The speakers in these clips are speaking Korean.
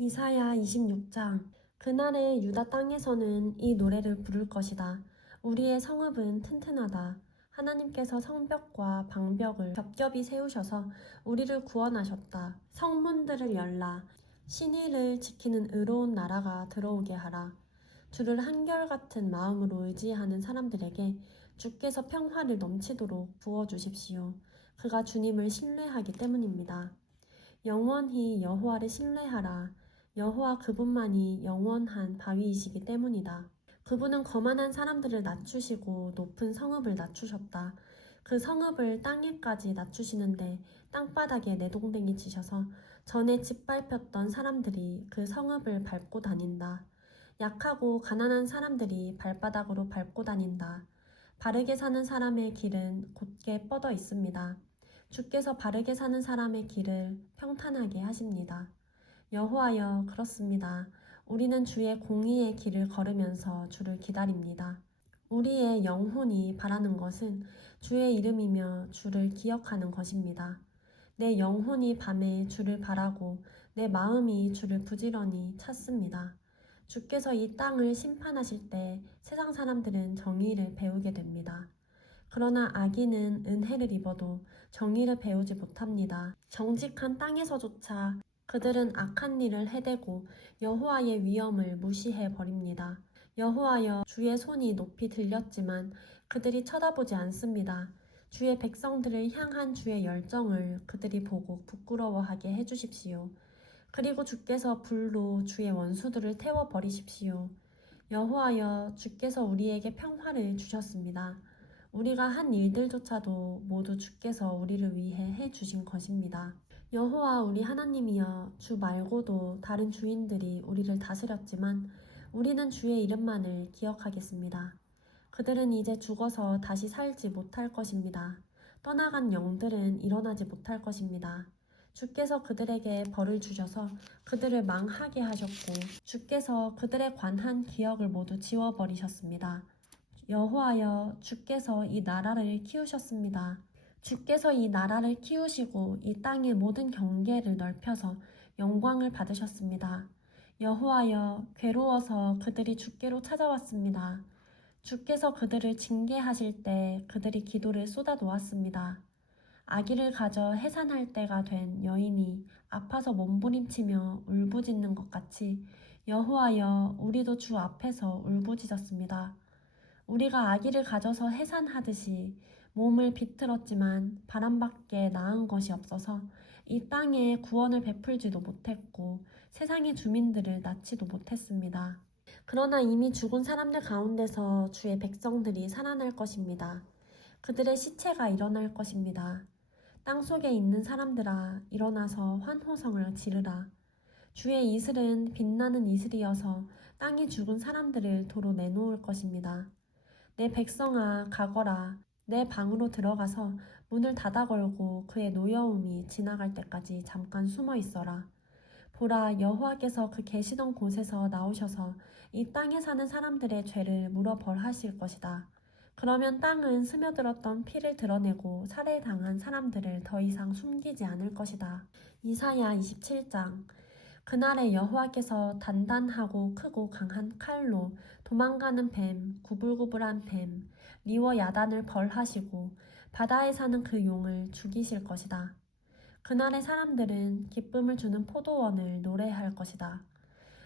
이사야 26장. 그날의 유다 땅에서는 이 노래를 부를 것이다. 우리의 성읍은 튼튼하다. 하나님께서 성벽과 방벽을 겹겹이 세우셔서 우리를 구원하셨다. 성문들을 열라. 신의를 지키는 의로운 나라가 들어오게 하라. 주를 한결같은 마음으로 의지하는 사람들에게 주께서 평화를 넘치도록 부어주십시오. 그가 주님을 신뢰하기 때문입니다. 영원히 여호와를 신뢰하라. 여호와 그분만이 영원한 바위이시기 때문이다. 그분은 거만한 사람들을 낮추시고 높은 성읍을 낮추셨다. 그 성읍을 땅에까지 낮추시는데 땅바닥에 내동댕이 치셔서 전에 짓밟혔던 사람들이 그 성읍을 밟고 다닌다. 약하고 가난한 사람들이 발바닥으로 밟고 다닌다. 바르게 사는 사람의 길은 곧게 뻗어 있습니다. 주께서 바르게 사는 사람의 길을 평탄하게 하십니다. 여호와여, 그렇습니다. 우리는 주의 공의의 길을 걸으면서 주를 기다립니다. 우리의 영혼이 바라는 것은 주의 이름이며 주를 기억하는 것입니다. 내 영혼이 밤에 주를 바라고 내 마음이 주를 부지런히 찾습니다. 주께서 이 땅을 심판하실 때 세상 사람들은 정의를 배우게 됩니다. 그러나 악인은 은혜를 입어도 정의를 배우지 못합니다. 정직한 땅에서조차 그들은 악한 일을 해대고 여호와의 위엄을 무시해 버립니다. 여호와여, 주의 손이 높이 들렸지만 그들이 쳐다보지 않습니다. 주의 백성들을 향한 주의 열정을 그들이 보고 부끄러워하게 해주십시오. 그리고 주께서 불로 주의 원수들을 태워버리십시오. 여호와여, 주께서 우리에게 평화를 주셨습니다. 우리가 한 일들조차도 모두 주께서 우리를 위해 해주신 것입니다. 여호와 우리 하나님이여, 주 말고도 다른 주인들이 우리를 다스렸지만 우리는 주의 이름만을 기억하겠습니다. 그들은 이제 죽어서 다시 살지 못할 것입니다. 떠나간 영들은 일어나지 못할 것입니다. 주께서 그들에게 벌을 주셔서 그들을 망하게 하셨고 주께서 그들에 관한 기억을 모두 지워버리셨습니다. 여호와여, 주께서 이 나라를 키우셨습니다. 주께서 이 나라를 키우시고 이 땅의 모든 경계를 넓혀서 영광을 받으셨습니다. 여호와여, 괴로워서 그들이 주께로 찾아왔습니다. 주께서 그들을 징계하실 때 그들이 기도를 쏟아 놓았습니다. 아기를 가져 해산할 때가 된 여인이 아파서 몸부림치며 울부짖는 것 같이 여호와여, 우리도 주 앞에서 울부짖었습니다. 우리가 아기를 가져서 해산하듯이 몸을 비틀었지만 바람밖에 나은 것이 없어서 이 땅에 구원을 베풀지도 못했고 세상의 주민들을 낳지도 못했습니다. 그러나 이미 죽은 사람들 가운데서 주의 백성들이 살아날 것입니다. 그들의 시체가 일어날 것입니다. 땅속에 있는 사람들아, 일어나서 환호성을 지르라. 주의 이슬은 빛나는 이슬이어서 땅이 죽은 사람들을 도로 내놓을 것입니다. 내 백성아, 가거라. 내 방으로 들어가서 문을 닫아 걸고 그의 노여움이 지나갈 때까지 잠깐 숨어 있어라. 보라, 여호와께서 그 계시던 곳에서 나오셔서 이 땅에 사는 사람들의 죄를 물어 벌하실 것이다. 그러면 땅은 스며들었던 피를 드러내고 살해당한 사람들을 더 이상 숨기지 않을 것이다. 이사야 27장. 그날에 여호와께서 단단하고 크고 강한 칼로 도망가는 뱀, 구불구불한 뱀, 리워 야단을 벌하시고 바다에 사는 그 용을 죽이실 것이다. 그날의 사람들은 기쁨을 주는 포도원을 노래할 것이다.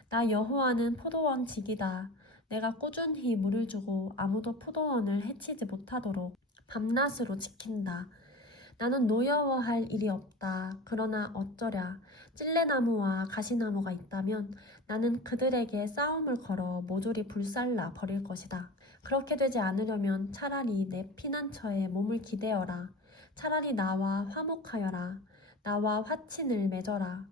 나 여호와는 포도원 직이다. 내가 꾸준히 물을 주고 아무도 포도원을 해치지 못하도록 밤낮으로 지킨다. 나는 노여워할 일이 없다. 그러나 어쩌랴. 찔레나무와 가시나무가 있다면 나는 그들에게 싸움을 걸어 모조리 불살라 버릴 것이다. 그렇게 되지 않으려면 차라리 내 피난처에 몸을 기대어라. 차라리 나와 화목하여라. 나와 화친을 맺어라.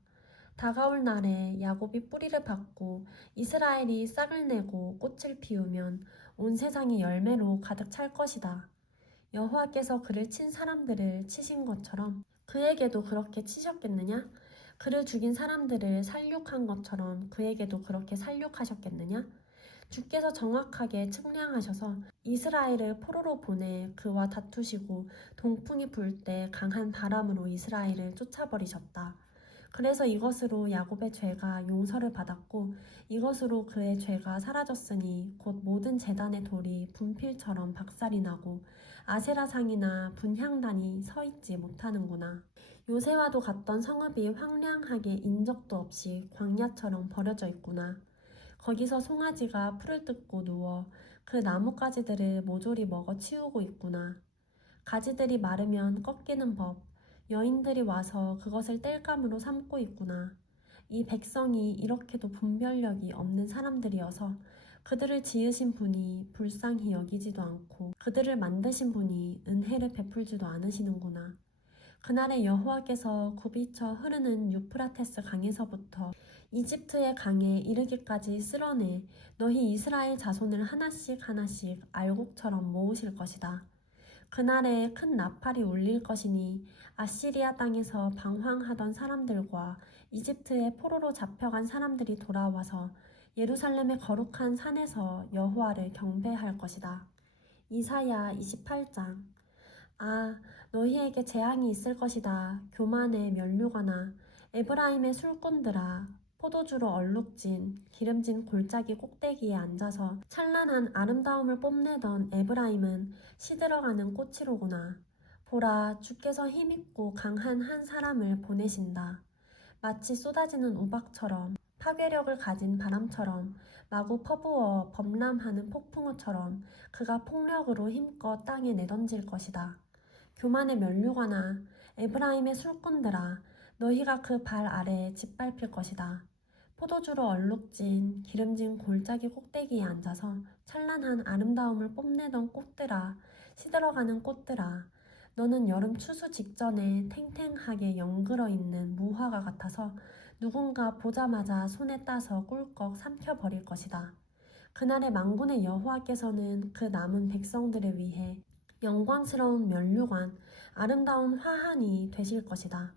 다가올 날에 야곱이 뿌리를 받고 이스라엘이 싹을 내고 꽃을 피우면 온 세상이 열매로 가득 찰 것이다. 여호와께서 그를 친 사람들을 치신 것처럼 그에게도 그렇게 치셨겠느냐? 그를 죽인 사람들을 살육한 것처럼 그에게도 그렇게 살육하셨겠느냐? 주께서 정확하게 측량하셔서 이스라엘을 포로로 보내 그와 다투시고 동풍이 불 때 강한 바람으로 이스라엘을 쫓아버리셨다. 그래서 이것으로 야곱의 죄가 용서를 받았고 이것으로 그의 죄가 사라졌으니 곧 모든 제단의 돌이 분필처럼 박살이 나고 아세라상이나 분향단이 서 있지 못하는구나. 요새와도 같던 성읍이 황량하게 인적도 없이 광야처럼 버려져 있구나. 거기서 송아지가 풀을 뜯고 누워 그 나뭇가지들을 모조리 먹어 치우고 있구나. 가지들이 마르면 꺾이는 법, 여인들이 와서 그것을 땔감으로 삼고 있구나. 이 백성이 이렇게도 분별력이 없는 사람들이어서 그들을 지으신 분이 불쌍히 여기지도 않고 그들을 만드신 분이 은혜를 베풀지도 않으시는구나. 그날에 여호와께서 굽이쳐 흐르는 유프라테스 강에서부터 이집트의 강에 이르기까지 쓸어내 너희 이스라엘 자손을 하나씩 하나씩 알곡처럼 모으실 것이다. 그날에 큰 나팔이 울릴 것이니 아시리아 땅에서 방황하던 사람들과 이집트의 포로로 잡혀간 사람들이 돌아와서 예루살렘의 거룩한 산에서 여호와를 경배할 것이다. 이사야 28장. 아, 너희에게 재앙이 있을 것이다. 교만의 면류관아, 에브라임의 술꾼들아, 포도주로 얼룩진 기름진 골짜기 꼭대기에 앉아서 찬란한 아름다움을 뽐내던 에브라임은 시들어가는 꽃이로구나. 보라, 주께서 힘있고 강한 한 사람을 보내신다. 마치 쏟아지는 우박처럼 파괴력을 가진 바람처럼 마구 퍼부어 범람하는 폭풍우처럼 그가 폭력으로 힘껏 땅에 내던질 것이다. 교만의 면류관아, 에브라임의 술꾼들아, 너희가 그 발 아래에 짓밟힐 것이다. 포도주로 얼룩진 기름진 골짜기 꼭대기에 앉아서 찬란한 아름다움을 뽐내던 꽃들아, 시들어가는 꽃들아, 너는 여름 추수 직전에 탱탱하게 연그러 있는 무화과 같아서 누군가 보자마자 손에 따서 꿀꺽 삼켜버릴 것이다. 그날의 만군의 여호와께서는 그 남은 백성들을 위해 영광스러운 면류관, 아름다운 화환이 되실 것이다.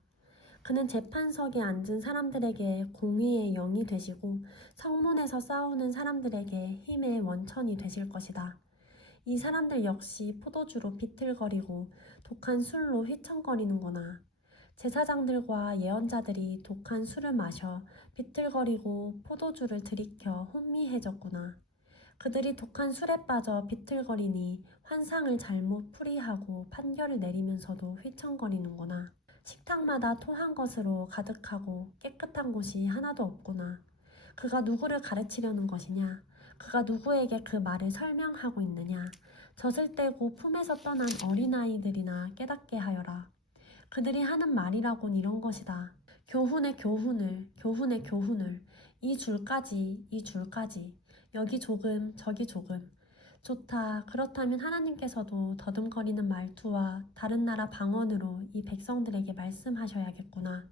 그는 재판석에 앉은 사람들에게 공의의 영이 되시고 성문에서 싸우는 사람들에게 힘의 원천이 되실 것이다. 이 사람들 역시 포도주로 비틀거리고 독한 술로 휘청거리는구나. 제사장들과 예언자들이 독한 술을 마셔 비틀거리고 포도주를 들이켜 혼미해졌구나. 그들이 독한 술에 빠져 비틀거리니 환상을 잘못 풀이하고 판결을 내리면서도 휘청거리는구나. 식탁마다 토한 것으로 가득하고 깨끗한 곳이 하나도 없구나. 그가 누구를 가르치려는 것이냐? 그가 누구에게 그 말을 설명하고 있느냐? 젖을 떼고 품에서 떠난 어린아이들이나 깨닫게 하여라. 그들이 하는 말이라곤 이런 것이다. 교훈의 교훈을, 교훈의 교훈을, 이 줄까지, 이 줄까지, 여기 조금, 저기 조금. 좋다. 그렇다면 하나님께서도 더듬거리는 말투와 다른 나라 방언으로 이 백성들에게 말씀하셔야겠구나.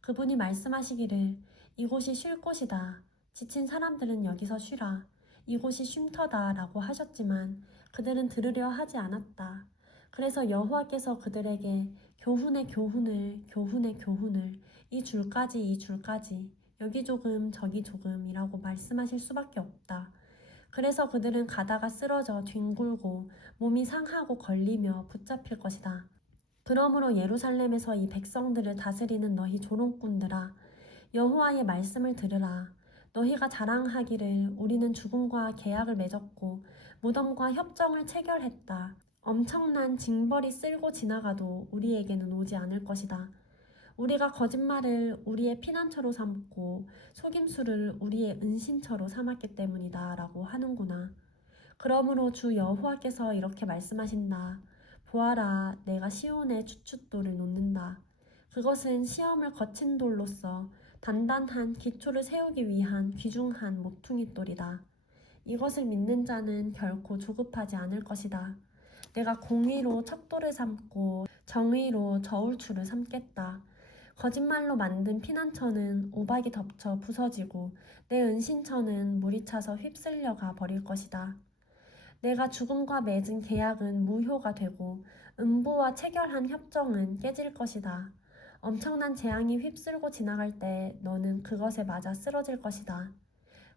그분이 말씀하시기를 이곳이 쉴 곳이다. 지친 사람들은 여기서 쉬라. 이곳이 쉼터다 라고 하셨지만 그들은 들으려 하지 않았다. 그래서 여호와께서 그들에게 교훈의 교훈을, 교훈의 교훈을, 이 줄까지, 이 줄까지, 여기 조금, 저기 조금이라고 말씀하실 수밖에 없다. 그래서 그들은 가다가 쓰러져 뒹굴고 몸이 상하고 걸리며 붙잡힐 것이다. 그러므로 예루살렘에서 이 백성들을 다스리는 너희 조롱꾼들아, 여호와의 말씀을 들으라. 너희가 자랑하기를 우리는 죽음과 계약을 맺었고 무덤과 협정을 체결했다. 엄청난 징벌이 쓸고 지나가도 우리에게는 오지 않을 것이다. 우리가 거짓말을 우리의 피난처로 삼고 속임수를 우리의 은신처로 삼았기 때문이다 라고 하는구나. 그러므로 주 여호와께서 이렇게 말씀하신다. 보아라, 내가 시온에 추춧돌을 놓는다. 그것은 시험을 거친 돌로서 단단한 기초를 세우기 위한 귀중한 모퉁이 돌이다. 이것을 믿는 자는 결코 조급하지 않을 것이다. 내가 공의로 척도를 삼고 정의로 저울추를 삼겠다. 거짓말로 만든 피난처는 우박이 덮쳐 부서지고 내 은신처는 물이 차서 휩쓸려가 버릴 것이다. 내가 죽음과 맺은 계약은 무효가 되고 음부와 체결한 협정은 깨질 것이다. 엄청난 재앙이 휩쓸고 지나갈 때 너는 그것에 맞아 쓰러질 것이다.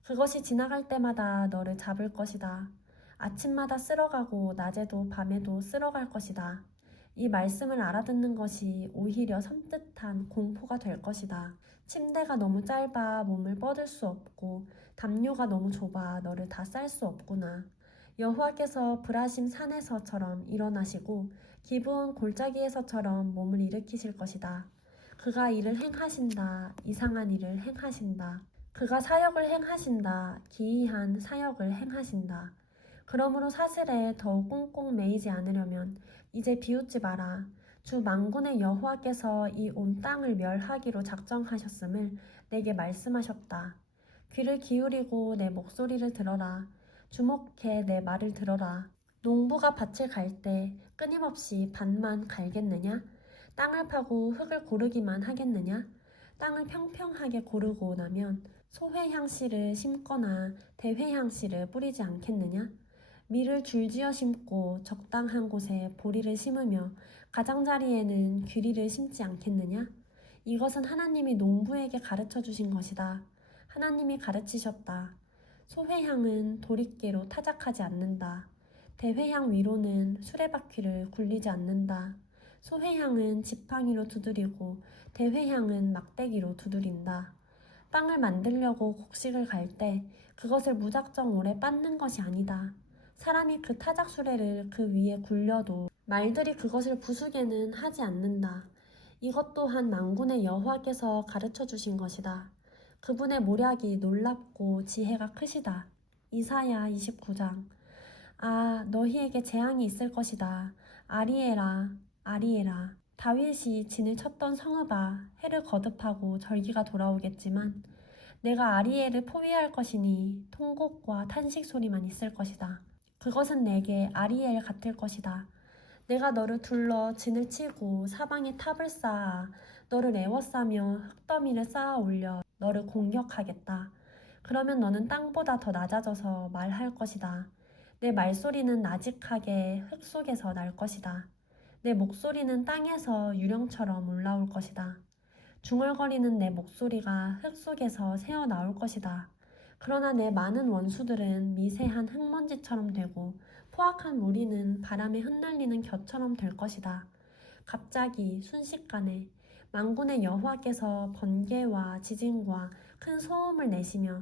그것이 지나갈 때마다 너를 잡을 것이다. 아침마다 쓸어가고 낮에도 밤에도 쓸어갈 것이다. 이 말씀을 알아듣는 것이 오히려 섬뜩한 공포가 될 것이다. 침대가 너무 짧아 몸을 뻗을 수 없고 담요가 너무 좁아 너를 다 쌀 수 없구나. 여호와께서 브라심 산에서처럼 일어나시고 기브온 골짜기에서처럼 몸을 일으키실 것이다. 그가 일을 행하신다. 이상한 일을 행하신다. 그가 사역을 행하신다. 기이한 사역을 행하신다. 그러므로 사슬에 더욱 꽁꽁 매이지 않으려면 이제 비웃지 마라. 주 만군의 여호와께서 이 온 땅을 멸하기로 작정하셨음을 내게 말씀하셨다. 귀를 기울이고 내 목소리를 들어라. 주목해 내 말을 들어라. 농부가 밭을 갈 때 끊임없이 밭만 갈겠느냐? 땅을 파고 흙을 고르기만 하겠느냐? 땅을 평평하게 고르고 나면 소회향씨를 심거나 대회향씨를 뿌리지 않겠느냐? 밀을 줄지어 심고 적당한 곳에 보리를 심으며 가장자리에는 귀리를 심지 않겠느냐? 이것은 하나님이 농부에게 가르쳐 주신 것이다. 하나님이 가르치셨다. 소회향은 도릿개로 타작하지 않는다. 대회향 위로는 수레바퀴를 굴리지 않는다. 소회향은 지팡이로 두드리고 대회향은 막대기로 두드린다. 빵을 만들려고 곡식을 갈 때 그것을 무작정 오래 빻는 것이 아니다. 사람이 그 타작수레를 그 위에 굴려도 말들이 그것을 부수게는 하지 않는다. 이것 또한 만군의 여호와께서 가르쳐 주신 것이다. 그분의 모략이 놀랍고 지혜가 크시다. 이사야 29장. 아, 너희에게 재앙이 있을 것이다. 아리에라, 아리에라. 다윗이 진을 쳤던 성읍아, 해를 거듭하고 절기가 돌아오겠지만 내가 아리엘을 포위할 것이니 통곡과 탄식 소리만 있을 것이다. 그것은 내게 아리엘 같을 것이다. 내가 너를 둘러 진을 치고 사방에 탑을 쌓아 너를 에워싸며 흙더미를 쌓아 올려 너를 공격하겠다. 그러면 너는 땅보다 더 낮아져서 말할 것이다. 내 말소리는 나직하게 흙 속에서 날 것이다. 내 목소리는 땅에서 유령처럼 올라올 것이다. 중얼거리는 내 목소리가 흙 속에서 새어 나올 것이다. 그러나 내 많은 원수들은 미세한 흙먼지처럼 되고 포악한 무리는 바람에 흩날리는 겨처럼 될 것이다. 갑자기 순식간에 만군의 여호와께서 번개와 지진과 큰 소음을 내시며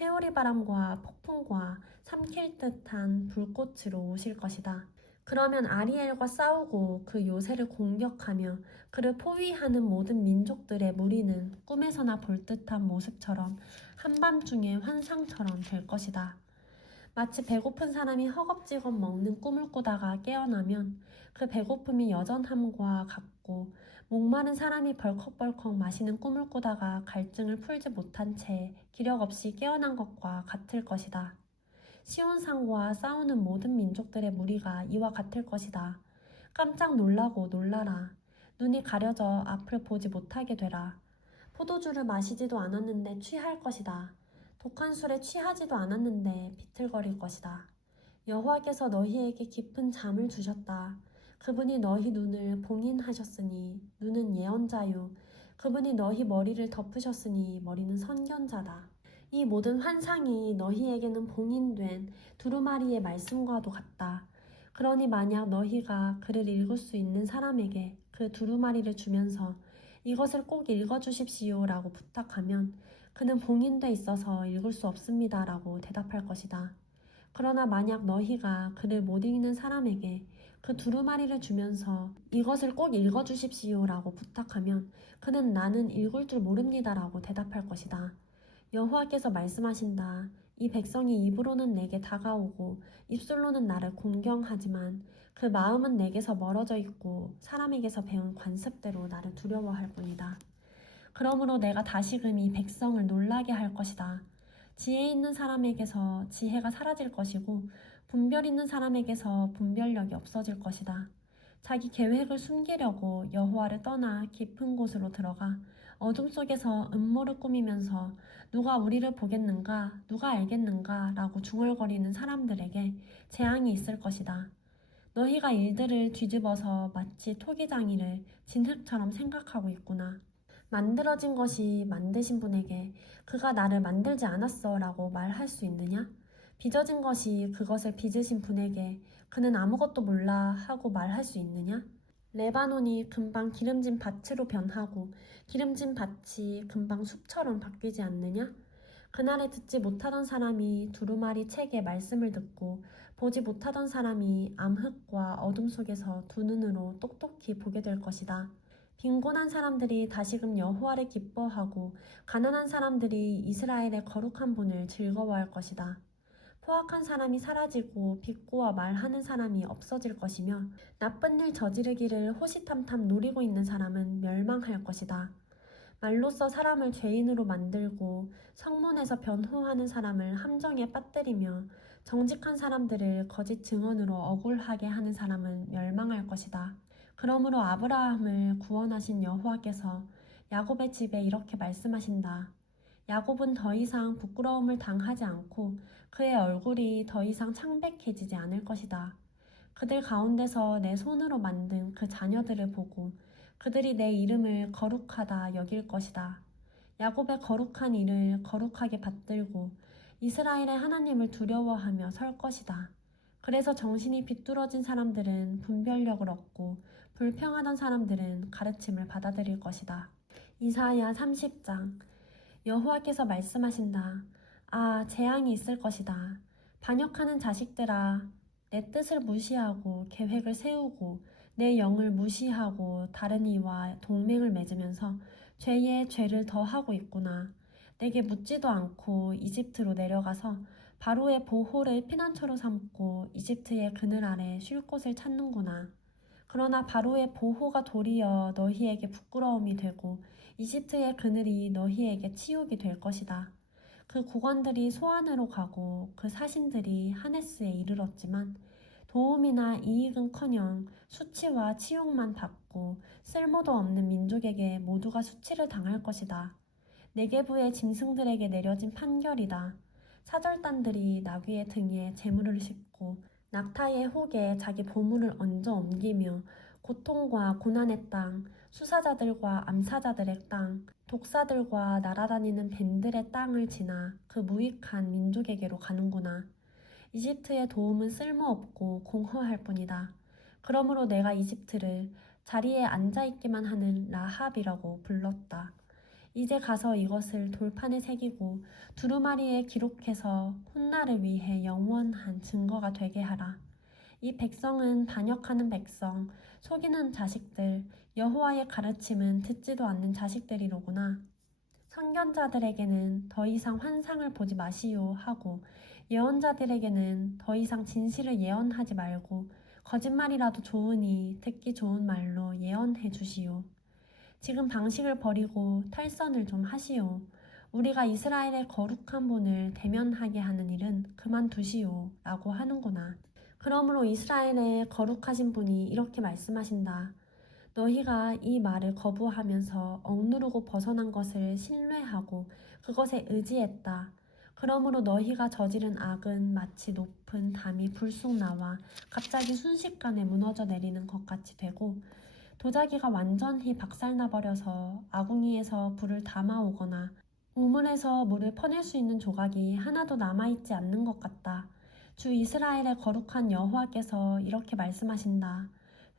회오리 바람과 폭풍과 삼킬 듯한 불꽃으로 오실 것이다. 그러면 아리엘과 싸우고 그 요새를 공격하며 그를 포위하는 모든 민족들의 무리는 꿈에서나 볼 듯한 모습처럼 한밤중의 환상처럼 될 것이다. 마치 배고픈 사람이 허겁지겁 먹는 꿈을 꾸다가 깨어나면 그 배고픔이 여전함과 같고 목마른 사람이 벌컥벌컥 마시는 꿈을 꾸다가 갈증을 풀지 못한 채 기력 없이 깨어난 것과 같을 것이다. 시온산과 싸우는 모든 민족들의 무리가 이와 같을 것이다. 깜짝 놀라고 놀라라. 눈이 가려져 앞을 보지 못하게 되라. 포도주를 마시지도 않았는데 취할 것이다. 독한 술에 취하지도 않았는데 비틀거릴 것이다. 여호와께서 너희에게 깊은 잠을 주셨다. 그분이 너희 눈을 봉인하셨으니 눈은 예언자요. 그분이 너희 머리를 덮으셨으니 머리는 선견자다. 이 모든 환상이 너희에게는 봉인된 두루마리의 말씀과도 같다. 그러니 만약 너희가 글을 읽을 수 있는 사람에게 그 두루마리를 주면서 이것을 꼭 읽어주십시오 라고 부탁하면 그는 봉인돼 있어서 읽을 수 없습니다 라고 대답할 것이다. 그러나 만약 너희가 글을 못 읽는 사람에게 그 두루마리를 주면서 이것을 꼭 읽어주십시오 라고 부탁하면 그는 나는 읽을 줄 모릅니다 라고 대답할 것이다. 여호와께서 말씀하신다. 이 백성이 입으로는 내게 다가오고 입술로는 나를 공경하지만 그 마음은 내게서 멀어져 있고 사람에게서 배운 관습대로 나를 두려워할 뿐이다. 그러므로 내가 다시금 이 백성을 놀라게 할 것이다. 지혜 있는 사람에게서 지혜가 사라질 것이고 분별 있는 사람에게서 분별력이 없어질 것이다. 자기 계획을 숨기려고 여호와를 떠나 깊은 곳으로 들어가 어둠 속에서 음모를 꾸미면서 누가 우리를 보겠는가, 누가 알겠는가 라고 중얼거리는 사람들에게 재앙이 있을 것이다. 너희가 일들을 뒤집어서 마치 토기장이를 진흙처럼 생각하고 있구나. 만들어진 것이 만드신 분에게 그가 나를 만들지 않았어 라고 말할 수 있느냐? 빚어진 것이 그것을 빚으신 분에게 그는 아무것도 몰라 하고 말할 수 있느냐? 레바논이 금방 기름진 밭으로 변하고 기름진 밭이 금방 숲처럼 바뀌지 않느냐? 그날에 듣지 못하던 사람이 두루마리 책의 말씀을 듣고 보지 못하던 사람이 암흑과 어둠 속에서 두 눈으로 똑똑히 보게 될 것이다. 빈곤한 사람들이 다시금 여호와를 기뻐하고 가난한 사람들이 이스라엘의 거룩한 분을 즐거워할 것이다. 포악한 사람이 사라지고 비꼬아 말하는 사람이 없어질 것이며 나쁜 일 저지르기를 호시탐탐 노리고 있는 사람은 멸망할 것이다. 말로써 사람을 죄인으로 만들고 성문에서 변호하는 사람을 함정에 빠뜨리며 정직한 사람들을 거짓 증언으로 억울하게 하는 사람은 멸망할 것이다. 그러므로 아브라함을 구원하신 여호와께서 야곱의 집에 이렇게 말씀하신다. 야곱은 더 이상 부끄러움을 당하지 않고 그의 얼굴이 더 이상 창백해지지 않을 것이다. 그들 가운데서 내 손으로 만든 그 자녀들을 보고 그들이 내 이름을 거룩하다 여길 것이다. 야곱의 거룩한 일을 거룩하게 받들고 이스라엘의 하나님을 두려워하며 설 것이다. 그래서 정신이 비뚤어진 사람들은 분별력을 얻고 불평하던 사람들은 가르침을 받아들일 것이다. 이사야 30장. 여호와께서 말씀하신다. 아, 재앙이 있을 것이다. 반역하는 자식들아, 내 뜻을 무시하고 계획을 세우고 내 영을 무시하고 다른 이와 동맹을 맺으면서 죄에 죄를 더하고 있구나. 내게 묻지도 않고 이집트로 내려가서 바로의 보호를 피난처로 삼고 이집트의 그늘 아래 쉴 곳을 찾는구나. 그러나 바로의 보호가 도리어 너희에게 부끄러움이 되고 이집트의 그늘이 너희에게 치욕이 될 것이다. 그 고관들이 소안으로 가고 그 사신들이 하네스에 이르렀지만 도움이나 이익은커녕 수치와 치욕만 받고 쓸모도 없는 민족에게 모두가 수치를 당할 것이다. 네게부의 짐승들에게 내려진 판결이다. 사절단들이 나귀의 등에 재물을 싣고 낙타의 혹에 자기 보물을 얹어 옮기며 고통과 고난의 땅, 수사자들과 암사자들의 땅, 독사들과 날아다니는 뱀들의 땅을 지나 그 무익한 민족에게로 가는구나. 이집트의 도움은 쓸모없고 공허할 뿐이다. 그러므로 내가 이집트를 자리에 앉아있기만 하는 라합이라고 불렀다. 이제 가서 이것을 돌판에 새기고 두루마리에 기록해서 훗날을 위해 영원한 증거가 되게 하라. 이 백성은 반역하는 백성, 속이는 자식들, 여호와의 가르침은 듣지도 않는 자식들이로구나. 선견자들에게는 더 이상 환상을 보지 마시오 하고 예언자들에게는 더 이상 진실을 예언하지 말고 거짓말이라도 좋으니 듣기 좋은 말로 예언해 주시오. 지금 방식을 버리고 탈선을 좀 하시오. 우리가 이스라엘의 거룩한 분을 대면하게 하는 일은 그만두시오 라고 하는구나. 그러므로 이스라엘의 거룩하신 분이 이렇게 말씀하신다. 너희가 이 말을 거부하면서 억누르고 벗어난 것을 신뢰하고 그것에 의지했다. 그러므로 너희가 저지른 악은 마치 높은 담이 불쑥 나와 갑자기 순식간에 무너져 내리는 것 같이 되고 도자기가 완전히 박살나버려서 아궁이에서 불을 담아오거나 우물에서 물을 퍼낼 수 있는 조각이 하나도 남아있지 않는 것 같다. 주 이스라엘의 거룩한 여호와께서 이렇게 말씀하신다.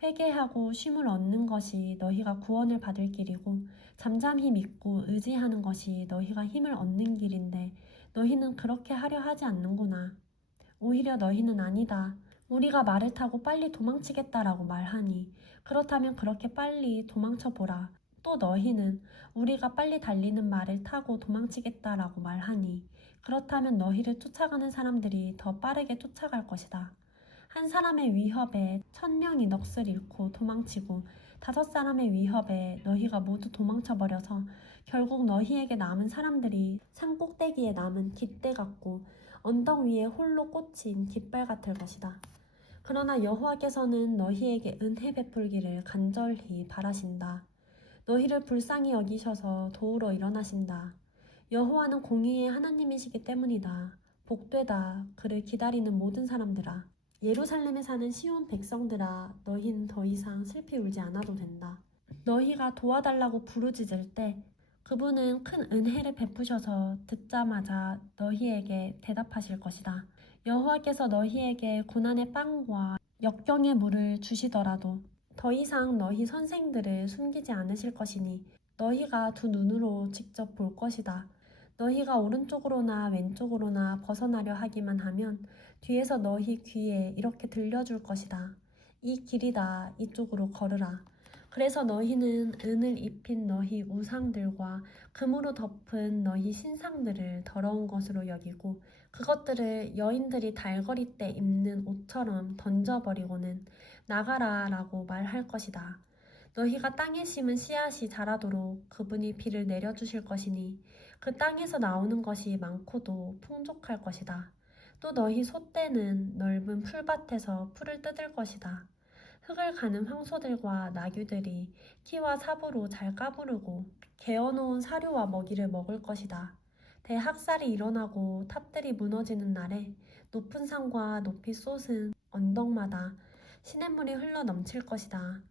회개하고 쉼을 얻는 것이 너희가 구원을 받을 길이고 잠잠히 믿고 의지하는 것이 너희가 힘을 얻는 길인데 너희는 그렇게 하려 하지 않는구나. 오히려 너희는 아니다. 우리가 말을 타고 빨리 도망치겠다라고 말하니 그렇다면 그렇게 빨리 도망쳐보라. 또 너희는 우리가 빨리 달리는 말을 타고 도망치겠다라고 말하니 그렇다면 너희를 쫓아가는 사람들이 더 빠르게 쫓아갈 것이다. 한 사람의 위협에 1000명이 넋을 잃고 도망치고 5사람의 위협에 너희가 모두 도망쳐버려서 결국 너희에게 남은 사람들이 산 꼭대기에 남은 깃대 같고 언덕 위에 홀로 꽂힌 깃발 같을 것이다. 그러나 여호와께서는 너희에게 은혜 베풀기를 간절히 바라신다. 너희를 불쌍히 여기셔서 도우러 일어나신다. 여호와는 공의의 하나님이시기 때문이다. 복되다. 그를 기다리는 모든 사람들아. 예루살렘에 사는 시온 백성들아, 너희는 더 이상 슬피 울지 않아도 된다. 너희가 도와달라고 부르짖을 때 그분은 큰 은혜를 베푸셔서 듣자마자 너희에게 대답하실 것이다. 여호와께서 너희에게 고난의 빵과 역경의 물을 주시더라도 더 이상 너희 선생들을 숨기지 않으실 것이니 너희가 두 눈으로 직접 볼 것이다. 너희가 오른쪽으로나 왼쪽으로나 벗어나려 하기만 하면 뒤에서 너희 귀에 이렇게 들려줄 것이다. 이 길이다. 이쪽으로 걸으라. 그래서 너희는 은을 입힌 너희 우상들과 금으로 덮은 너희 신상들을 더러운 것으로 여기고 그것들을 여인들이 달거리 때 입는 옷처럼 던져버리고는 나가라 라고 말할 것이다. 너희가 땅에 심은 씨앗이 자라도록 그분이 비를 내려주실 것이니 그 땅에서 나오는 것이 많고도 풍족할 것이다. 또 너희 소떼는 넓은 풀밭에서 풀을 뜯을 것이다. 흙을 가는 황소들과 나귀들이 키와 삽으로 잘 까부르고 개어놓은 사료와 먹이를 먹을 것이다. 대학살이 일어나고 탑들이 무너지는 날에 높은 산과 높이 솟은 언덕마다 시냇물이 흘러 넘칠 것이다.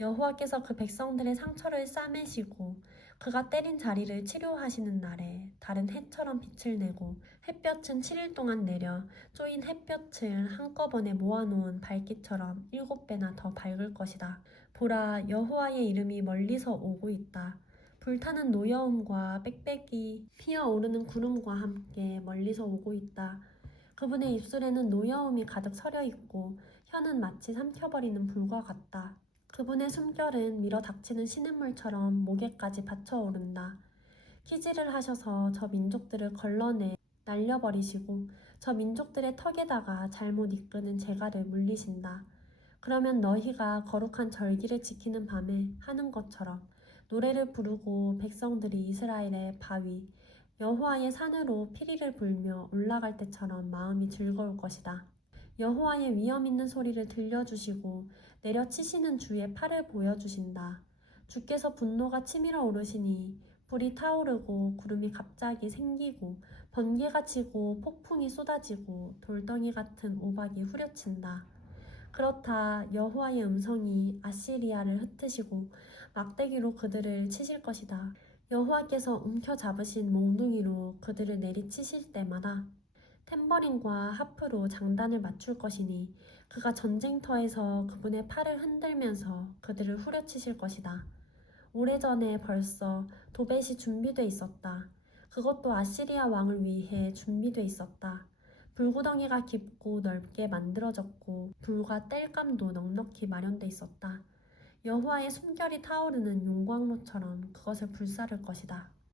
여호와께서 그 백성들의 상처를 싸매시고 그가 때린 자리를 치료하시는 날에 달은 해처럼 빛을 내고 햇볕은 7일 동안 내려 쪼인 햇볕을 한꺼번에 모아놓은 밝기처럼 7배나 더 밝을 것이다. 보라, 여호와의 이름이 멀리서 오고 있다. 불타는 노여움과 빽빽이 피어오르는 구름과 함께 멀리서 오고 있다. 그분의 입술에는 노여움이 가득 서려 있고 혀는 마치 삼켜버리는 불과 같다. 그분의 숨결은 밀어닥치는 시냇물처럼 목에까지 받쳐오른다. 키질을 하셔서 저 민족들을 걸러내 날려버리시고 저 민족들의 턱에다가 잘못 이끄는 재갈을 물리신다. 그러면 너희가 거룩한 절기를 지키는 밤에 하는 것처럼 노래를 부르고 백성들이 이스라엘의 바위 여호와의 산으로 피리를 불며 올라갈 때처럼 마음이 즐거울 것이다. 여호와의 위엄 있는 소리를 들려주시고 내려치시는 주의 팔을 보여주신다. 주께서 분노가 치밀어 오르시니 불이 타오르고 구름이 갑자기 생기고 번개가 치고 폭풍이 쏟아지고 돌덩이 같은 오박이 후려친다. 그렇다. 여호와의 음성이 아시리아를 흩으시고 막대기로 그들을 치실 것이다. 여호와께서 움켜잡으신 몽둥이로 그들을 내리치실 때마다 탬버린과 하프로 장단을 맞출 것이니 그가 전쟁터에서 그분의 팔을 흔들면서 그들을 후려치실 것이다. 오래전에 벌써 도벳이 준비돼 있었다. 그것도 아시리아 왕을 위해 준비돼 있었다. 불구덩이가 깊고 넓게 만들어졌고 불과 땔감도 넉넉히 마련돼 있었다. 여호와의 숨결이 타오르는 용광로처럼 그것을 불사를 것이다.